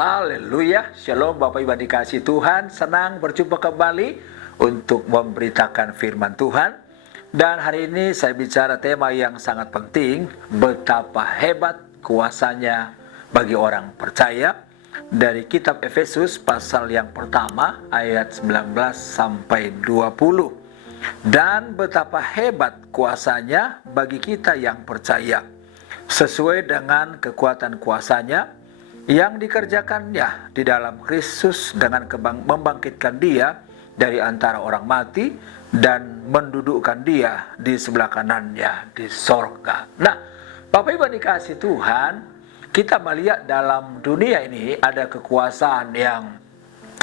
Haleluya, Shalom Bapak Ibu dikasih Tuhan. Senang berjumpa kembali untuk memberitakan firman Tuhan. Dan hari ini saya bicara tema yang sangat penting, betapa hebat kuasanya bagi orang percaya. Dari kitab Efesus pasal yang pertama ayat 19 sampai 20. Dan betapa hebat kuasanya bagi kita yang percaya, sesuai dengan kekuatan kuasanya yang dikerjakannya di dalam Kristus dengan membangkitkan dia dari antara orang mati dan mendudukkan dia di sebelah kanannya di sorga. Nah, Bapak Ibu dikasih Tuhan, kita melihat dalam dunia ini ada kekuasaan yang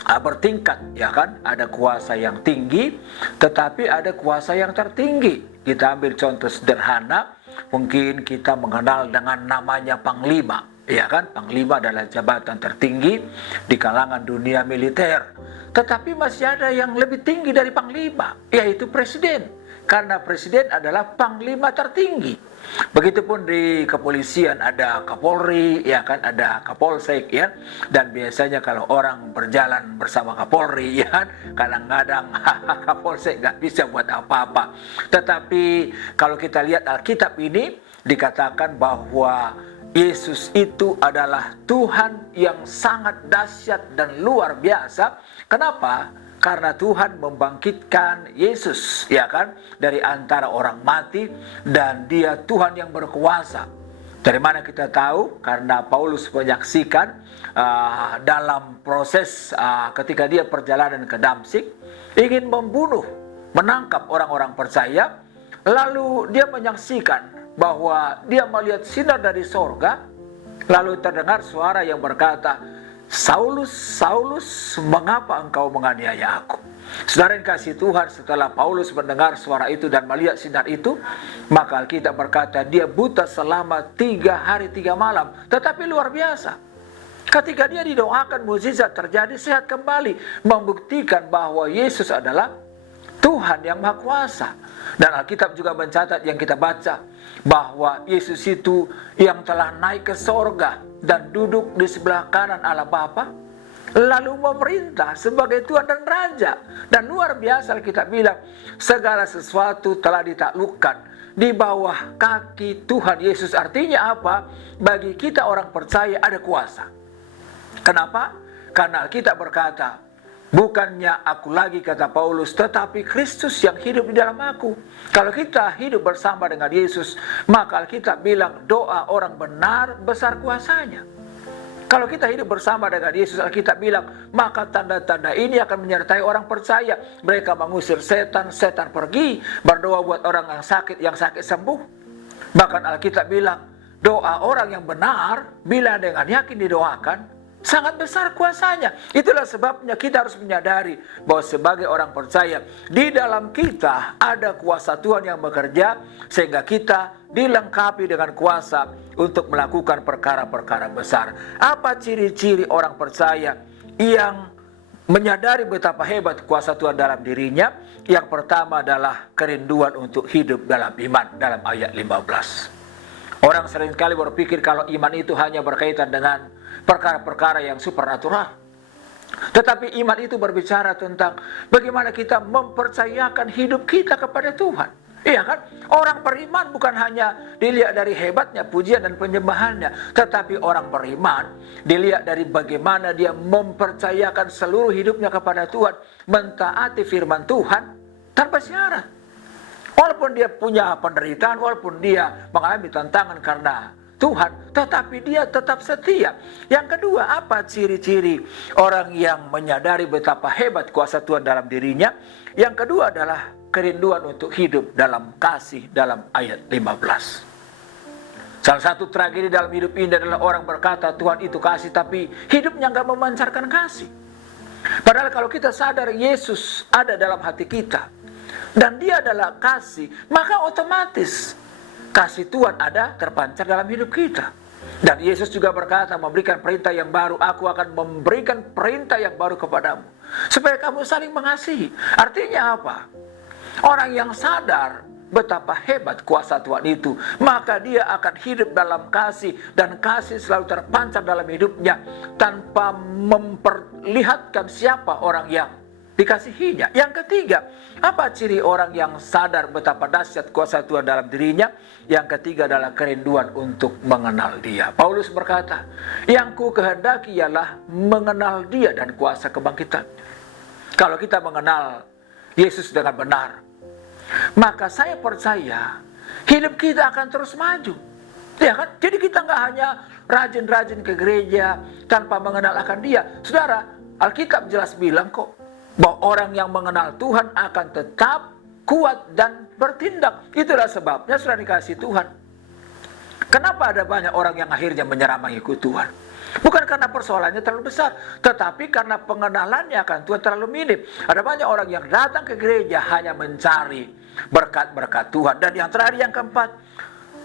bertingkat, ya kan? Ada kuasa yang tinggi, tetapi ada kuasa yang tertinggi. Kita ambil contoh sederhana, mungkin kita mengenal dengan namanya Panglima. Ya kan, Panglima adalah jabatan tertinggi di kalangan dunia militer. Tetapi masih ada yang lebih tinggi dari Panglima, yaitu Presiden. Karena Presiden adalah Panglima tertinggi. Begitupun di kepolisian ada Kapolri, ya kan, ada Kapolsek, ya. Dan biasanya kalau orang berjalan bersama Kapolri, ya kan, kadang-kadang Kapolsek nggak bisa buat apa-apa. Tetapi kalau kita lihat Alkitab ini, dikatakan bahwa Yesus itu adalah Tuhan yang sangat dahsyat dan luar biasa. Kenapa? Karena Tuhan membangkitkan Yesus, ya kan, dari antara orang mati, dan dia Tuhan yang berkuasa. Dari mana kita tahu? Karena Paulus menyaksikan dalam proses ketika dia perjalanan ke Damsyik, ingin membunuh, menangkap orang-orang percaya, lalu dia menyaksikan bahwa dia melihat sinar dari sorga, lalu terdengar suara yang berkata, "Saulus, Saulus, mengapa engkau menganiaya aku?" Saudara yang kasih Tuhan, setelah Paulus mendengar suara itu dan melihat sinar itu, maka Alkitab berkata dia buta selama 3 hari 3 malam. Tetapi luar biasa, ketika dia didoakan, mukjizat terjadi, sehat kembali, membuktikan bahwa Yesus adalah Tuhan yang Maha Kuasa. Dan Alkitab juga mencatat yang kita baca, bahwa Yesus itu yang telah naik ke sorga dan duduk di sebelah kanan Allah Bapa, lalu memerintah sebagai Tuhan dan Raja. Dan luar biasa Alkitab bilang, segala sesuatu telah ditaklukkan di bawah kaki Tuhan Yesus. Artinya apa? Bagi kita orang percaya ada kuasa. Kenapa? Karena Alkitab berkata, bukannya aku lagi, kata Paulus, tetapi Kristus yang hidup di dalam aku. Kalau kita hidup bersama dengan Yesus, maka Alkitab bilang doa orang benar besar kuasanya. Kalau kita hidup bersama dengan Yesus, Alkitab bilang, maka tanda-tanda ini akan menyertai orang percaya. Mereka mengusir setan, setan pergi, berdoa buat orang yang sakit sembuh. Bahkan Alkitab bilang, doa orang yang benar, bila dengan yakin didoakan, sangat besar kuasanya. Itulah sebabnya kita harus menyadari bahwa sebagai orang percaya, di dalam kita ada kuasa Tuhan yang bekerja, sehingga kita dilengkapi dengan kuasa untuk melakukan perkara-perkara besar. Apa ciri-ciri orang percaya yang menyadari betapa hebat kuasa Tuhan dalam dirinya? Yang pertama adalah kerinduan untuk hidup dalam iman, dalam ayat 15. Orang seringkali berpikir kalau iman itu hanya berkaitan dengan perkara-perkara yang supernatural. Tetapi iman itu berbicara tentang bagaimana kita mempercayakan hidup kita kepada Tuhan. Iya kan? Orang beriman bukan hanya dilihat dari hebatnya pujian dan penyembahannya, tetapi orang beriman dilihat dari bagaimana dia mempercayakan seluruh hidupnya kepada Tuhan, mentaati firman Tuhan tanpa syarat. Walaupun dia punya penderitaan, walaupun dia mengalami tantangan karena Tuhan, tetapi dia tetap setia. Yang kedua, apa ciri-ciri orang yang menyadari betapa hebat kuasa Tuhan dalam dirinya? Yang kedua adalah kerinduan untuk hidup dalam kasih, dalam ayat 15. Salah satu tragedi dalam hidup ini adalah orang berkata Tuhan itu kasih, tapi hidupnya nggak memancarkan kasih. Padahal kalau kita sadar Yesus ada dalam hati kita, dan dia adalah kasih, maka otomatis kasih Tuhan ada terpancar dalam hidup kita. Dan Yesus juga berkata, memberikan perintah yang baru, aku akan memberikan perintah yang baru kepadamu, supaya kamu saling mengasihi. Artinya apa? Orang yang sadar betapa hebat kuasa Tuhan itu, maka dia akan hidup dalam kasih, dan kasih selalu terpancar dalam hidupnya tanpa memperlihatkan siapa orang yang dikasihinya. Yang ketiga, apa ciri orang yang sadar betapa dahsyat kuasa Tuhan dalam dirinya? Yang ketiga adalah kerinduan untuk mengenal Dia. Paulus berkata, yang ku kehendaki ialah mengenal Dia dan kuasa kebangkitannya. Kalau kita mengenal Yesus dengan benar, maka saya percaya hidup kita akan terus maju. Ya kan? Jadi kita nggak hanya rajin-rajin ke gereja tanpa mengenal akan Dia. Saudara, Alkitab jelas bilang kok bahwa orang yang mengenal Tuhan akan tetap kuat dan bertindak. Itulah sebabnya saudara dikasih Tuhan. Kenapa ada banyak orang yang akhirnya menyerah mengikut Tuhan? Bukan karena persoalannya terlalu besar, tetapi karena pengenalannya akan Tuhan terlalu minim. Ada banyak orang yang datang ke gereja hanya mencari berkat-berkat Tuhan. Dan yang terakhir, yang keempat,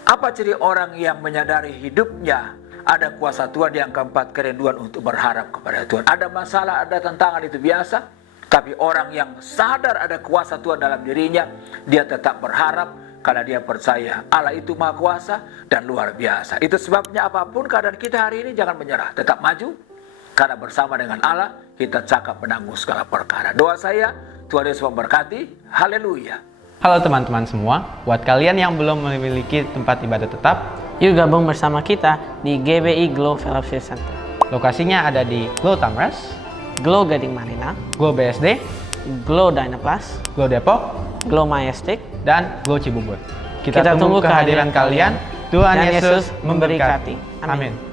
apa ciri orang yang menyadari hidupnya ada kuasa Tuhan? Yang keempat, kerinduan untuk berharap kepada Tuhan. Ada masalah, ada tantangan, itu biasa. Tapi orang yang sadar ada kuasa Tuhan dalam dirinya, dia tetap berharap karena dia percaya Allah itu maha kuasa dan luar biasa. Itu sebabnya apapun keadaan kita hari ini, jangan menyerah, tetap maju. Karena bersama dengan Allah kita cakap menanggung segala perkara. Doa saya, Tuhan Yesus memberkati. Haleluya. Halo teman-teman semua, buat kalian yang belum memiliki tempat ibadah tetap, yuk gabung bersama kita di GBI Glow Fellowship Center. lokasinya ada di Glow Tamres, Glow Gading Marina, Glow BSD, Glow Dynaplus, Glow Depok, Glow Majestic, dan Glow Cibubur. Kita tunggu kehadiran kalian. Tuhan Dan Yesus Yesus memberkati. memberkati. Amin. Amin.